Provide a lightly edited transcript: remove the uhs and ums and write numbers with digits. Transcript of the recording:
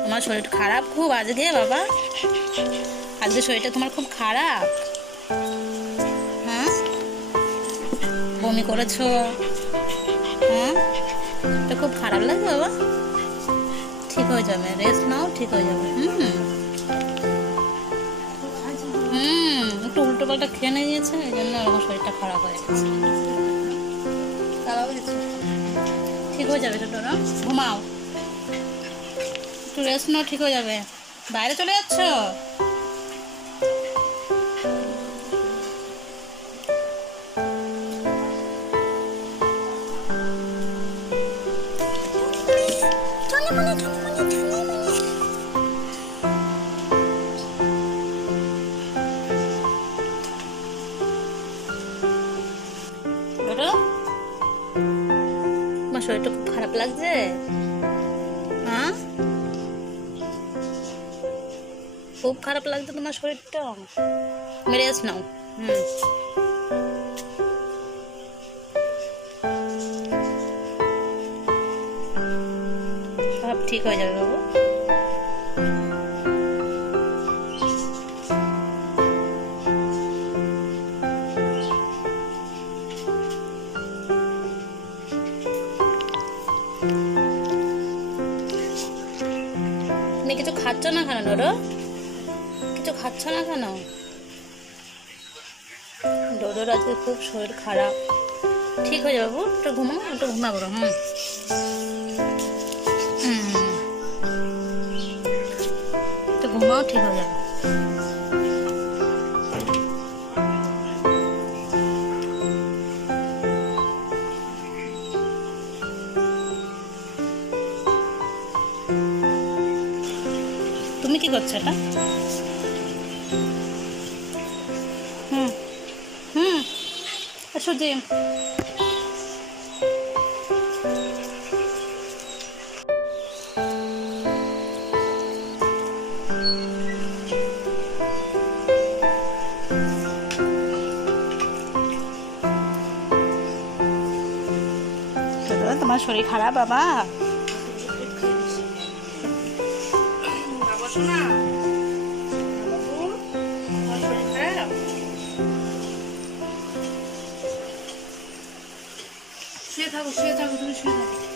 তোমার শরীর খারাপ খুব আজকে বাবা? আজকে শরীরটা তোমার খুব খারাপ? হ্যাঁ, বমি করেছো? হ্যাঁ, এটা খুব খারাপ লাগে বাবা। ঠিক হয়ে যাবে, রেস্ট নাও, ঠিক হয়ে যাবে। একটু উল্টো পাল্টা খেয়ে নিয়েছে, এই জন্য আমার শরীরটা খারাপ হয়ে গেছে। ঠিক হয়ে যাবে ছোটো, ঘুমাও, একটু রেস্ট নাও, ঠিক হয়ে যাবে। বাইরে চলে যাচ্ছ? তোমার শরীরটা খুব খারাপ লাগছে? হ্যাঁ, খুব খারাপ লাগছে তোমার শরীরটা? রেস্ট নাও। সব ঠিক হয়ে যাবে বাবু। তুমি কিছু খাচ্ছ না কেন ডোডো? কিছু খাচ্ছ না কেন? ডোডোর আজকে খুব শরীর খারাপ। ঠিক হয়ে যাবে বাবু, একটু ঘুমাও, একটু ঘুমাবো। একটু ঘুমাও, ঠিক হয়ে যাবে। তুমি কি করছো এটা? সুজি, তোমার শরীর খারাপ বাবা? শুয়ে থাকো, শুয়ে থাকো, তুমি শুয়ে থাকো।